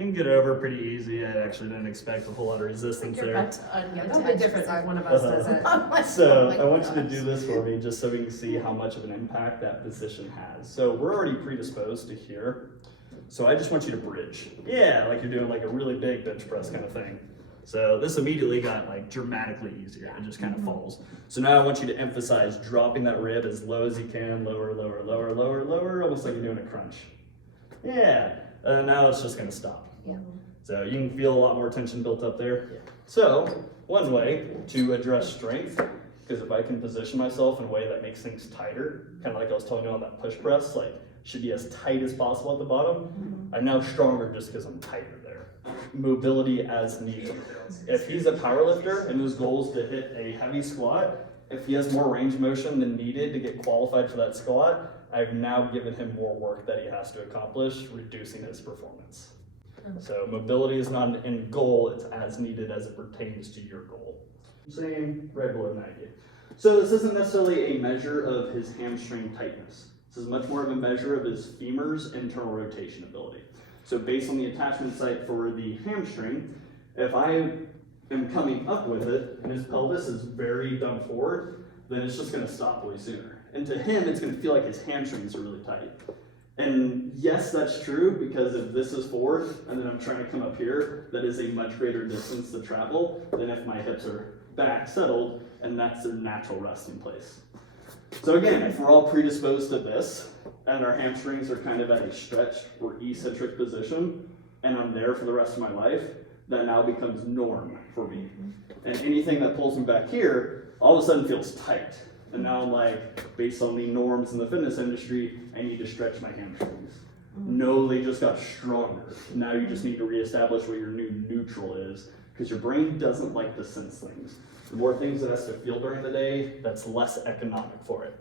You can get over pretty easy. I actually didn't expect a whole lot of resistance You're there. about to unhitch. It'll be different if one of us does it. Oh my So gosh. I want you to do this for me just so we can see how much of an impact that position has. So we're already predisposed to here. So I just want you to bridge. Yeah, like you're doing like a really big bench press kind of thing. So this immediately got like dramatically easier. It just kind of falls. So now I want you to emphasize dropping that rib as low as you can, lower, lower, lower, lower, lower, almost like you're doing a crunch. Yeah, now it's just gonna stop. Yeah. So you can feel a lot more tension built up there. So one way to address strength, because if I can position myself in a way that makes things tighter, kind of like I was telling you on that push press, like should be as tight as possible at the bottom. I'm now stronger just because I'm tighter there. Mobility as needed. If he's a power lifter and his goal is to hit a heavy squat, if he has more range of motion than needed to get qualified for that squat, I've now given him more work that he has to accomplish, reducing his performance. So mobility is not an end goal, it's as needed as it pertains to your goal. Same, right below 90. So this isn't necessarily a measure of his hamstring tightness. This is much more of a measure of his femur's internal rotation ability. So based on the attachment site for the hamstring, if I am coming up with it and his pelvis is very done forward, then it's just gonna stop way sooner. And to him, it's gonna feel like his hamstrings are really tight. And yes, that's true, because if this is forward and then I'm trying to come up here, that is a much greater distance to travel than if my hips are back settled and that's their natural resting place. So again, if we're all predisposed to this and our hamstrings are kind of at a stretched or eccentric position and I'm there for the rest of my life, that now becomes norm for me. And anything that pulls me back here, all of a sudden feels tight. And now I'm like, based on the norms in the fitness industry, I need to stretch my hamstrings. No, they just got stronger. Now you just need to reestablish what your new neutral is, because your brain doesn't like to sense things. The more things it has to feel during the day, that's less economic for it.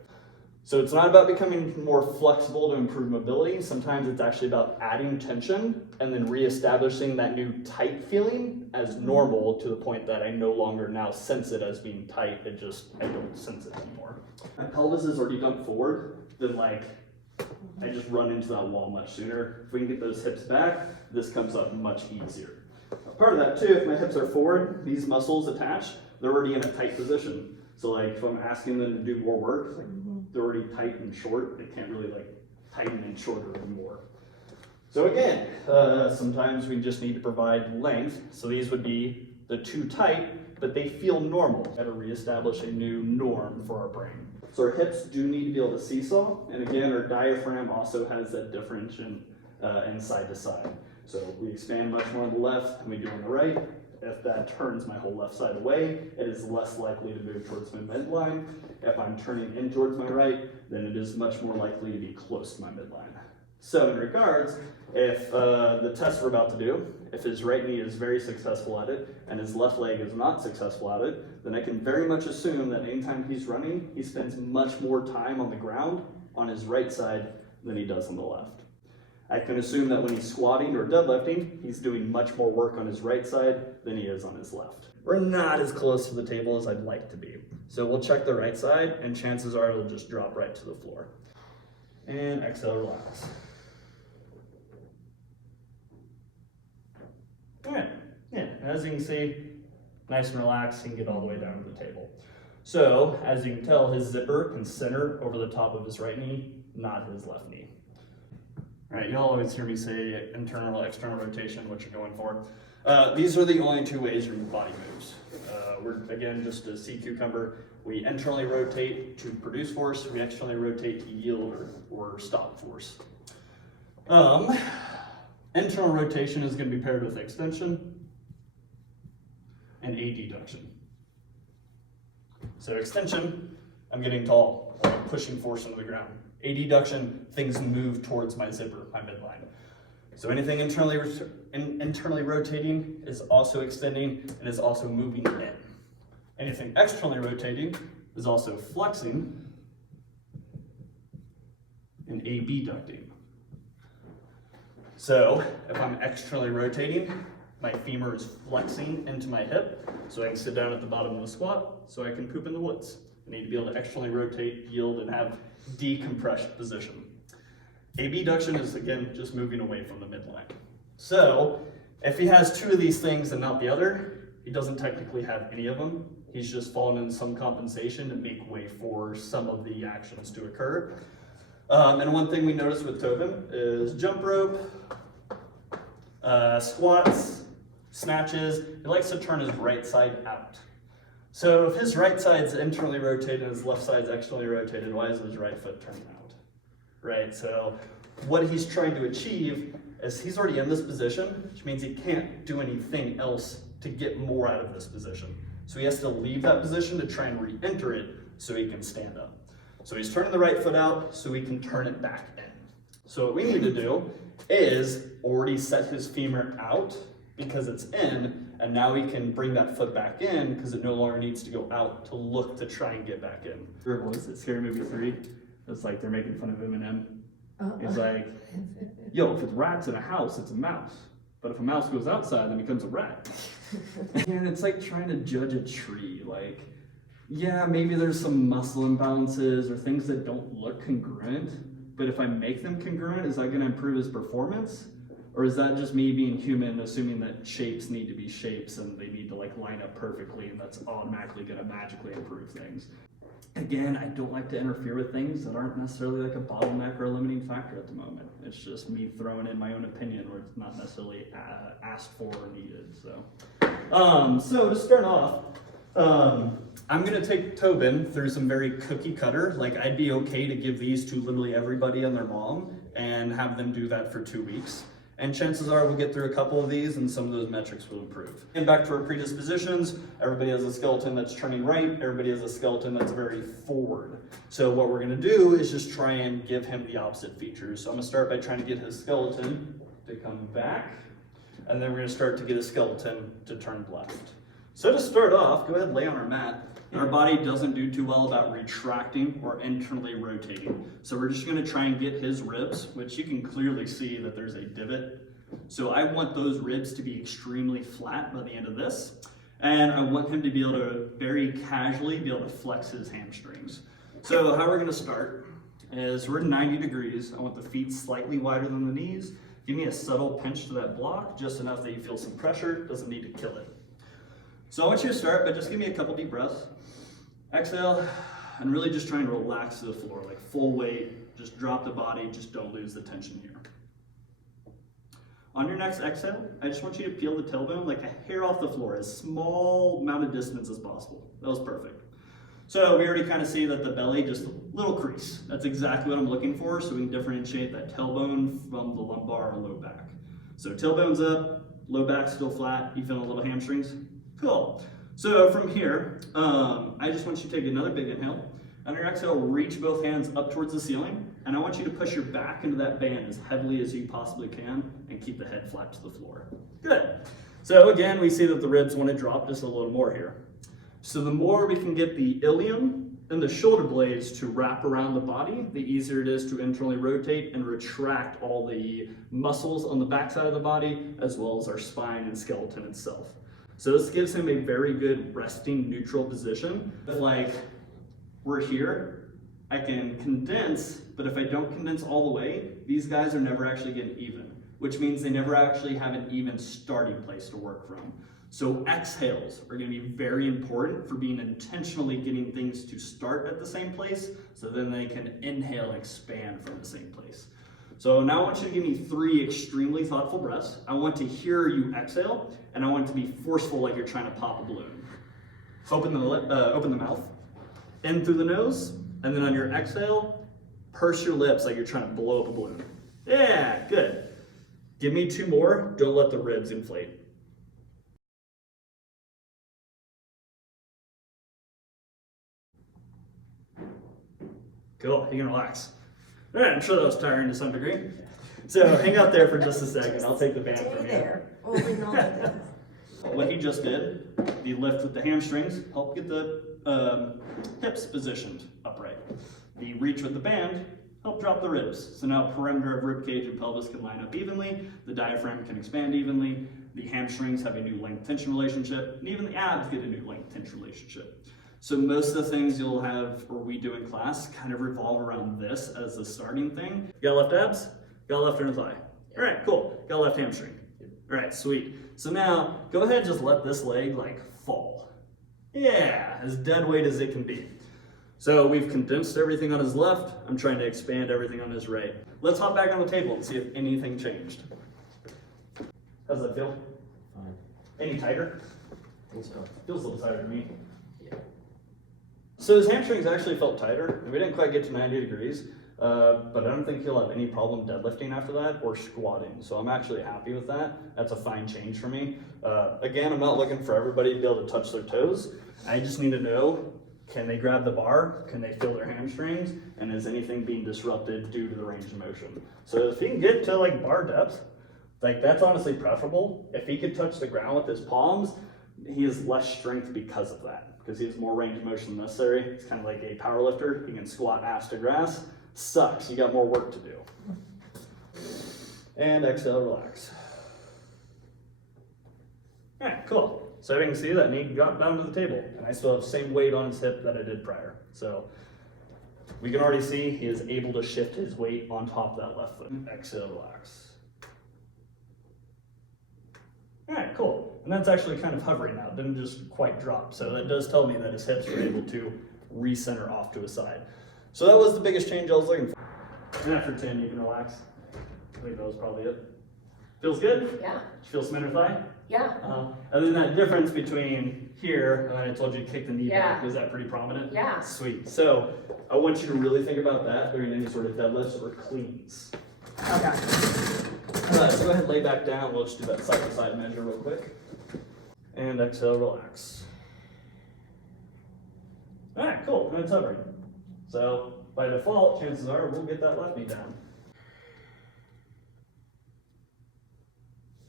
So it's not about becoming more flexible to improve mobility. Sometimes it's actually about adding tension and then reestablishing that new tight feeling as normal to the point that I no longer now sense it as being tight. I don't sense it anymore. My pelvis is already dumped forward, then like I just run into that wall much sooner. If we can get those hips back, this comes up much easier. Part of that too, if my hips are forward, these muscles attached, they're already in a tight position. So like if I'm asking them to do more work, like they're already tight and short, they can't really like tighten and shorter anymore. So again, sometimes we just need to provide length. So these would be the too tight, but they feel normal. Got to reestablish a new norm for our brain. So our hips do need to be able to seesaw, and again, our diaphragm also has that differentiation in side to side. So we expand much more on the left than we do on the right. If that turns my whole left side away, it is less likely to move towards my midline. If I'm turning in towards my right, then it is much more likely to be close to my midline. So in regards, if the test we're about to do, if his right knee is very successful at it and his left leg is not successful at it, then I can very much assume that anytime he's running, he spends much more time on the ground on his right side than he does on the left. I can assume that when he's squatting or deadlifting, he's doing much more work on his right side than he is on his left. We're not as close to the table as I'd like to be. So we'll check the right side, and chances are it'll just drop right to the floor. And exhale, relax. All right, yeah, and as you can see, nice and relaxed, he can get all the way down to the table. So, as you can tell, his zipper can center over the top of his right knee, not his left knee. All right, you'll always hear me say internal, external rotation, what you're going for. These are the only two ways your body moves. We're, again, just a sea cucumber. We internally rotate to produce force. We externally rotate to yield or stop force. Internal rotation is going to be paired with extension and adduction. So extension, I'm getting tall, I'm pushing force into the ground. Adduction, things move towards my zipper, my midline. So anything internally rotating is also extending and is also moving in. Anything externally rotating is also flexing and abducting. So if I'm externally rotating, my femur is flexing into my hip, so I can sit down at the bottom of the squat, so I can poop in the woods. I need to be able to externally rotate, yield, and have decompression position. Abduction is, again, just moving away from the midline. So if he has two of these things and not the other, he doesn't technically have any of them. He's just fallen in some compensation to make way for some of the actions to occur. And one thing we noticed with Tobin is jump rope, squats, snatches. He likes to turn his right side out. So if his right side's internally rotated and his left side's externally rotated, why is his right foot turned out? Right, so what he's trying to achieve is he's already in this position, which means he can't do anything else to get more out of this position. So he has to leave that position to try and re-enter it so he can stand up. So he's turning the right foot out so he can turn it back in. So what we need to do is already set his femur out because it's in, and now he can bring that foot back in because it no longer needs to go out to look to try and get back in. Or what is it, Scary Movie 3? It's like they're making fun of Eminem. He's like, yo, if it's rats in a house, it's a mouse. But if a mouse goes outside, then it becomes a rat. And it's like trying to judge a tree. Like, yeah, maybe there's some muscle imbalances or things that don't look congruent, but if I make them congruent, is that gonna improve his performance? Or is that just me being human, assuming that shapes need to be shapes and they need to like line up perfectly and that's automatically gonna magically improve things? Again, I don't like to interfere with things that aren't necessarily like a bottleneck or a limiting factor at the moment. It's just me throwing in my own opinion where it's not necessarily asked for or needed. So to start off, I'm gonna take Tobin through some very cookie cutter. Like I'd be okay to give these to literally everybody and their mom and have them do that for 2 weeks. And chances are we'll get through a couple of these and some of those metrics will improve. And back to our predispositions, everybody has a skeleton that's turning right, everybody has a skeleton that's very forward. So what we're gonna do is just try and give him the opposite features. So I'm gonna start by trying to get his skeleton to come back, and then we're gonna start to get his skeleton to turn left. So to start off, go ahead and lay on our mat. Our body doesn't do too well about retracting or internally rotating. So we're just gonna try and get his ribs, which you can clearly see that there's a divot. So I want those ribs to be extremely flat by the end of this. And I want him to be able to very casually be able to flex his hamstrings. So how we're gonna start is we're 90 degrees. I want the feet slightly wider than the knees. Give me a subtle pinch to that block, just enough that you feel some pressure, doesn't need to kill it. So I want you to start by just give me a couple deep breaths. Exhale, and really just trying to relax to the floor, like full weight, just drop the body, just don't lose the tension here. On your next exhale, I just want you to peel the tailbone like a hair off the floor, as small amount of distance as possible. That was perfect. So we already kind of see that the belly, just a little crease. That's exactly what I'm looking for, so we can differentiate that tailbone from the lumbar or low back. So tailbone's up, low back still flat, you feeling a little hamstrings? Cool. So from here, I just want you to take another big inhale. On your exhale, reach both hands up towards the ceiling, and I want you to push your back into that band as heavily as you possibly can and keep the head flat to the floor. Good. So again, we see that the ribs want to drop just a little more here. So the more we can get the ilium and the shoulder blades to wrap around the body, the easier it is to internally rotate and retract all the muscles on the backside of the body, as well as our spine and skeleton itself. So this gives him a very good resting neutral position. Like we're here, I can condense, but if I don't condense all the way, these guys are never actually getting even, which means they never actually have an even starting place to work from. So exhales are gonna be very important for being intentionally getting things to start at the same place, so then they can inhale and expand from the same place. So now I want you to give me 3 extremely thoughtful breaths. I want to hear you exhale, and I want it to be forceful like you're trying to pop a balloon. Open the mouth, in through the nose, and then on your exhale, purse your lips like you're trying to blow up a balloon. Yeah, good. Give me 2 more, don't let the ribs inflate. Cool, you can relax. All right, I'm sure that was tiring to some degree. So hang out there for just a second. I'll take the band from you. What he just did, the lift with the hamstrings, helped get the hips positioned upright. The reach with the band helped drop the ribs. So now perimeter of rib cage and pelvis can line up evenly, the diaphragm can expand evenly, the hamstrings have a new length-tension relationship, and even the abs get a new length-tension relationship. So most of the things you'll have, or we do in class, kind of revolve around this as the starting thing. Got left abs? Got left inner thigh. All right, cool. Got left hamstring. All right, sweet. So now go ahead and just let this leg like fall. Yeah, as dead weight as it can be. So we've condensed everything on his left. I'm trying to expand everything on his right. Let's hop back on the table and see if anything changed. How's that feel? Fine. Any tighter? I think so. Feels a little tighter to me. Yeah. So his hamstrings actually felt tighter. We didn't quite get to 90 degrees, but I don't think he'll have any problem deadlifting after that or squatting. So I'm actually happy with that. That's a fine change for me. Again, I'm not looking for everybody to be able to touch their toes. I just need to know, can they grab the bar? Can they feel their hamstrings? And is anything being disrupted due to the range of motion? So if he can get to like bar depth, like that's honestly preferable. If he could touch the ground with his palms, he has less strength because of that, because he has more range of motion necessary. It's kind of like a power lifter. He can squat ass to grass. Sucks, you got more work to do. And exhale, relax. All right, cool. So you can see that knee got down to the table, and I still have the same weight on his hip that I did prior. So we can already see he is able to shift his weight on top of that left foot. Exhale, relax. All right, cool. And that's actually kind of hovering now. It didn't just quite drop. So that does tell me that his hips were able to recenter off to his side. So that was the biggest change I was looking for. And after 10, you can relax. I think that was probably it. Feels good? Yeah, Feel some inner thigh? yeah, Other than that difference between here, and I told you to kick the knee Yeah. back, was that pretty prominent? yeah. Sweet. So I want you to really think about that during any sort of deadlifts or cleans. Okay. So go ahead and lay back down. We'll just do that side to side measure real quick. And exhale, relax. All right, cool. And it's hovering. So by default, chances are we'll get that left knee down.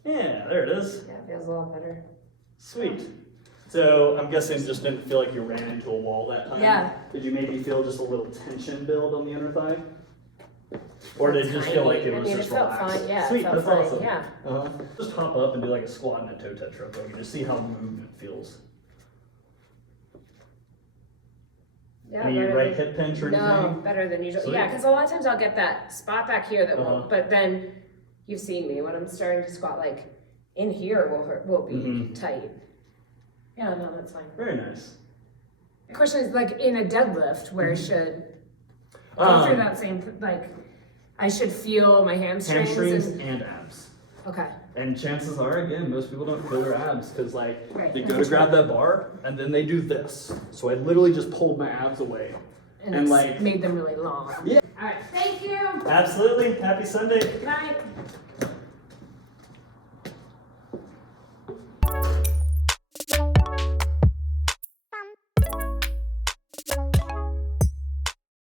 Yeah, there it is. Yeah, it feels a lot better. Sweet. So I'm guessing it just didn't feel like you ran into a wall that time? Yeah. Did you maybe feel just a little tension build on the inner thigh? Or did it just feel like it was just it felt relaxed? fine, yeah, Sweet, it felt that's fine, awesome. yeah. Just hop up and do like a squat and a toe touch real quick and just see how the movement feels. Yeah, Any better right than- hip pinch or No, anything? better than usual. Sweet. Yeah, because a lot of times I'll get that spot back here that Uh-huh. won't, but then you've seen me when I'm starting to squat, like in here will be Mhm. tight. Yeah, no, that's fine. Very nice. The question is like in a deadlift, where should go through Um, that same, like, I should feel my hamstrings. hamstrings and- and abs. Okay, And chances are, again, most people don't feel their abs because, like, Right. they go to grab that bar and then they do this. So I literally just pulled my abs away. and And, it's like- made them really long. Yeah. All right, thank you. Absolutely. Happy Sunday. Good night.